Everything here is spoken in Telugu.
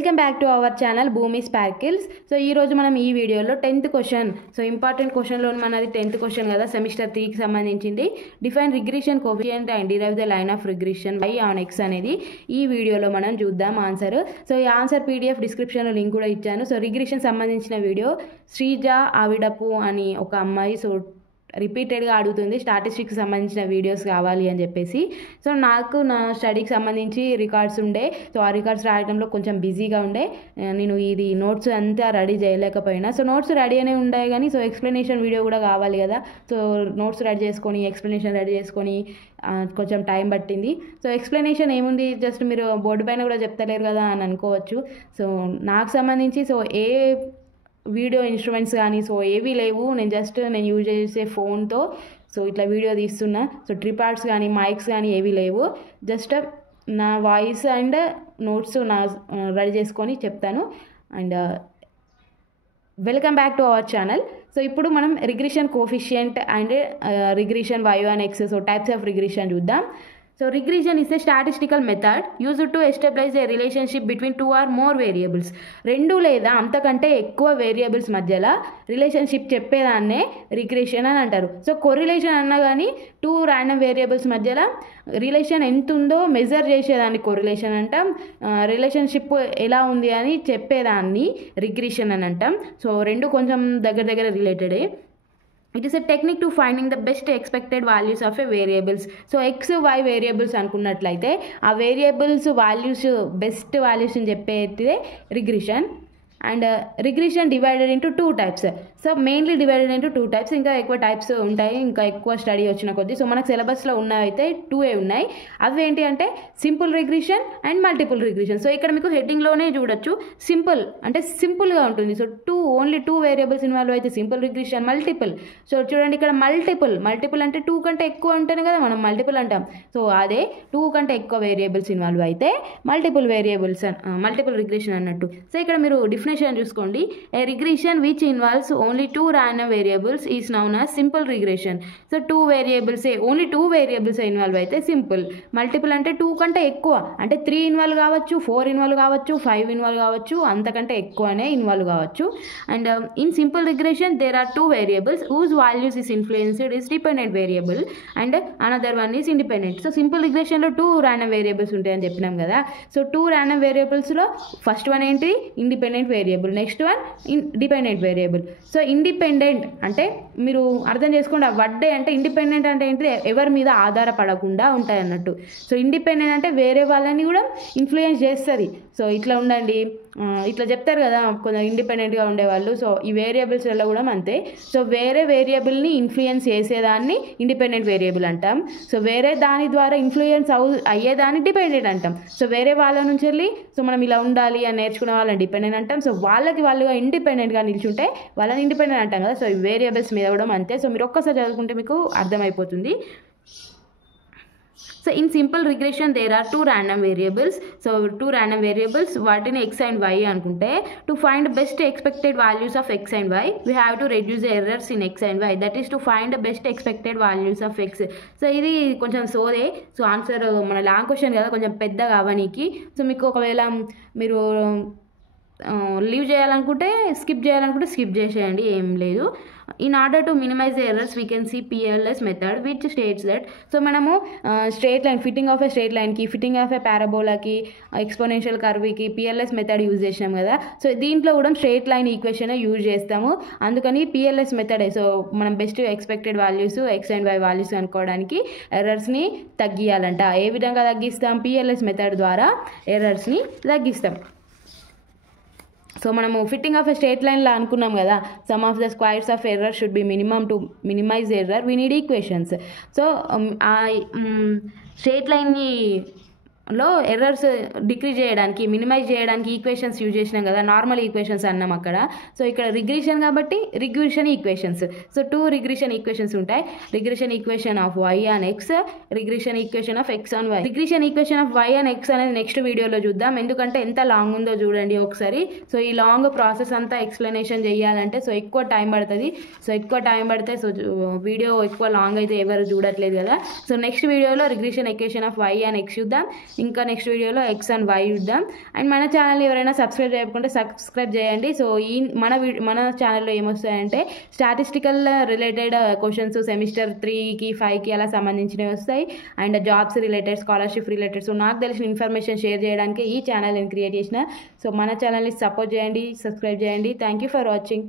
Welcome back to our channel భూమి స్పార్కిల్స్. సో ఈ రోజు మనం ఈ వీడియోలో 10th క్వశ్చన్, సో ఇంపార్టెంట్ క్వశ్చన్లో మనది 10th క్వశ్చన్ కదా, సెమిస్టర్ 3కి సంబంధించింది. Define regression coefficient and derive the line of regression y on x అనేది ఈ వీడియోలో మనం చూద్దాం ఆన్సర్. సో ఈ ఆన్సర్ పీడిఎఫ్ డిస్క్రిప్షన్లో లింక్ కూడా ఇచ్చాను. సో రిగ్రెషన్ సంబంధించిన వీడియో శ్రీజ ఆవిడపు అని ఒక అమ్మాయి సో రిపీటెడ్గా అడుగుతుంది స్టాటిస్టిక్స్ సంబంధించిన వీడియోస్ కావాలి అని చెప్పేసి. సో నాకు నా స్టడీకి సంబంధించి రికార్డ్స్ ఉండే, సో ఆ రికార్డ్స్ రాయడంలో కొంచెం బిజీగా ఉండే, నేను ఇది నోట్స్ అంతా రెడీ చేయలేకపోయినా. సో నోట్స్ రెడీ అనే ఉండే కానీ సో ఎక్స్ప్లెనేషన్ వీడియో కూడా కావాలి కదా, సో నోట్స్ రెడీ చేసుకొని ఎక్స్ప్లెనేషన్ రెడీ చేసుకొని కొంచెం టైం పట్టింది. సో ఎక్స్ప్లెనేషన్ ఏముంది, జస్ట్ మీరు బోర్డు పైన కూడా చెప్తలేరు కదా అని అనుకోవచ్చు. సో నాకు సంబంధించి సో ఏ వీడియో ఇన్స్ట్రుమెంట్స్ కానీ సో ఏవీ లేవు, నేను యూజ్ చేసే ఫోన్తో సో ఇట్లా వీడియో తీస్తున్నా. సో ట్రిపాడ్స్ కానీ మైక్స్ కానీ ఏవీ లేవు, జస్ట్ నా వాయిస్ అండ్ నోట్స్ రెడీ చేసుకొని చెప్తాను. And welcome back to our channel. So ఇప్పుడు మనం regression coefficient and regression y and x, so types of regression చూద్దాం. So regression is a statistical method used to establish a relationship between two or more variables. రెండు లేదా అంతకంటే ఎక్కువ వేరియబుల్స్ మధ్యలో రిలేషన్షిప్ చెప్పేదాన్నే రిగ్రెషన్ అని అంటారు. సో కొరిలేషన్ అన్నా కానీ టూ ర్యాండమ్ వేరియబుల్స్ మధ్యలో రిలేషన్ ఎంత ఉందో మెజర్ చేసేదాన్ని కొరిలేషన్ అంటాం. రిలేషన్షిప్ ఎలా ఉంది అని చెప్పేదాన్ని రిగ్రెషన్ అని అంటాం. సో రెండు కొంచెం దగ్గర రిలేటెడే. It is a technique to finding the best expected values of a variables. So x y variables అనుకున్నట్లయితే ఆ వేరియబుల్స్ వాల్యూస్ బెస్ట్ వాల్యూస్ అని చెప్పేది regression. And regression divided into two types. So mainly divided into two types, ఇంకా ఎక్కువ టైప్స్ ఉంటాయి ఇంకా ఎక్కువ స్టడీ వచ్చిన కొద్దీ. సో మనకు సిలబస్లో ఉన్నవైతే 2 ఉన్నాయి. అవి ఏంటి అంటే simple regression and multiple regression. So ఇక్కడ మీకు హెడ్డింగ్లోనే చూడొచ్చు, సింపుల్ అంటే సింపుల్గా ఉంటుంది. So only two variables involve అయితే సింపుల్ రిగ్రెషన్. మల్టిపుల్, సో చూడండి ఇక్కడ మల్టిపుల్ అంటే 2 కంటే ఎక్కువ ఉంటేనే కదా మనం మల్టిపుల్ అంటాం. సో అదే 2 కంటే ఎక్కువ వేరియబుల్స్ ఇన్వాల్వ్ అయితే మల్టిపుల్ రిగ్రెషన్ అన్నట్టు. సో ఇక్కడ మీరు చూసుకోండి, a regression which involves only 2 random variables is known as simple regression. So only 2 variables involve అయితే సింపుల్. మల్టిపుల్ అంటే 2 కంటే ఎక్కువ, అంటే 3 ఇన్వాల్వ్ కావచ్చు, 4 ఇన్వాల్వ్ కావచ్చు, 5 ఇన్వాల్వ్ కావచ్చు, అంతకంటే ఎక్కువనే ఇన్వాల్వ్ కావచ్చు. And in simple regression there are 2 variables whose values is influenced is dependent variable and another one is independent. So simple రిగ్రెషన్లో 2 ర్యాండమ్ వేరియబుల్స్ ఉంటాయని చెప్పినాం కదా. సో 2 ర్యాండమ్ వేరియబుల్స్లో ఫస్ట్ వన్ ఏంటి, independent variable, next one dependent variable. So independent అంటే మీరు అర్థం చేసుకోండి, ఆ వడ్డే అంటే ఇండిపెండెంట్ అంటే ఏంటి, ఎవరి మీద ఆధారపడకుండా ఉంటాయి అన్నట్టు. సో ఇండిపెండెంట్ అంటే వేరే వాళ్ళని కూడా ఇన్ఫ్లుయెన్స్ చేస్తుంది. సో ఇట్లా ఉండండి, ఇట్లా చెప్తారు కదా కొంచెం ఇండిపెండెంట్గా ఉండేవాళ్ళు. సో ఈ వేరియబుల్స్లో కూడా అంతే. సో వేరే వేరియబుల్ని ఇన్ఫ్లుయెన్స్ చేసేదాన్ని ఇండిపెండెంట్ వేరియబుల్ అంటాం. సో వేరే దాని ద్వారా ఇన్ఫ్లుయెన్స్ అయ్యేదాన్ని డిపెండెంట్ అంటాం. సో వేరే వాళ్ళ నుంచి వెళ్ళి సో మనం ఇలా ఉండాలి అని నేర్చుకునే వాళ్ళని డిపెండెంట్ అంటాం. సో వాళ్ళుగా ఇండిపెండెంట్గా నిల్చుంటే వాళ్ళని ఇండిపెండెంట్ అంటాం కదా. సో ఈ వేరియబుల్స్ మీద కూడా అంతే. సో మీరు ఒక్కసారి చదువుకుంటే మీకు అర్థమైపోతుంది. So in simple regression there are 2 random variables. So 2 random variables, వాటిని x అండ్ y అనుకుంటే to find best expected values of x and y we have to reduce the errors in x and y, that is to find best expected values of x. So ఇది కొంచెం సోదే. సో ఆన్సర్ మన లాంగ్ క్వశ్చన్ కదా, కొంచెం పెద్దగా అవనీకి. సో మీకు ఒకవేళ మీరు లీవ్ చేయాలనుకుంటే స్కిప్ చేసేయండి, ఏం లేదు. In order to minimize the errors we can see PLS method which states that. So మనము straight line, fitting of a straight లైన్కి, ఫిట్టింగ్ ఆఫ్ ఏ పారాబోలాకి, ఎక్స్పోనెన్షియల్ కర్వ్కి PLS మెథడ్ యూజ్ చేసినాం కదా. సో దీంట్లో కూడా స్ట్రేట్ లైన్ ఈక్వేషన్ యూజ్ చేస్తాము, అందుకని PLS మెథడే. సో మనం best expected values x and y values అనుకోవడానికి ఎర్రర్స్ని తగ్గియాలంట. ఏ విధంగా తగ్గిస్తాం, PLS మెథడ్ ద్వారా ఎర్రర్స్ని తగ్గిస్తాం. సో మనము ఫిట్టింగ్ ఆఫ్ ఎ స్ట్రేట్ లైన్లో అనుకున్నాం కదా, sum of the squares of error should be minimum to minimize error we need equations. So ఆ స్ట్రేట్ లైన్ని లో ఎర్రర్స్ డిక్రీజ్ చేయడానికి, మినిమైజ్ చేయడానికి ఈక్వేషన్స్ యూజ్ చేసినాం కదా, నార్మల్ ఈక్వేషన్స్ అన్నాం అక్కడ. సో ఇక్కడ రిగ్రెషన్ కాబట్టి regression equations. So 2 regression equations ఉంటాయి, regression equation of y and x, regression equation of x and y. Regression equation of y and x అనేది నెక్స్ట్ వీడియోలో చూద్దాం, ఎందుకంటే ఎంత లాంగ్ ఉందో చూడండి ఒకసారి. సో ఈ లాంగ్ ప్రాసెస్ అంతా ఎక్స్ప్లెనేషన్ చేయాలంటే సో ఎక్కువ టైం పడుతుంది. సో వీడియో ఎక్కువ లాంగ్ అయితే ఎవరు చూడట్లేదు కదా. సో నెక్స్ట్ వీడియోలో regression equation of y and x చూద్దాం. ఇంకా నెక్స్ట్ వీడియోలో ఎక్స్ అండ్ వై చూద్దాం. అండ్ మన ఛానల్ ఎవరైనా సబ్స్క్రైబ్ చేయకుంటే సబ్స్క్రైబ్ చేయండి. సో మన ఛానల్లో ఏమొస్తాయంటే స్టాటిస్టికల్ రిలేటెడ్ క్వశ్చన్స్ సెమిస్టర్ 3కి 5కి అలా సంబంధించినవి వస్తాయి. And jobs related, scholarship related. So నాకు తెలిసిన ఇన్ఫర్మేషన్ షేర్ చేయడానికి ఈ ఛానల్ నేను క్రియేట్ చేసిన. సో మన ఛానల్ని సపోర్ట్ చేయండి, సబ్స్క్రైబ్ చేయండి. Thank you for watching.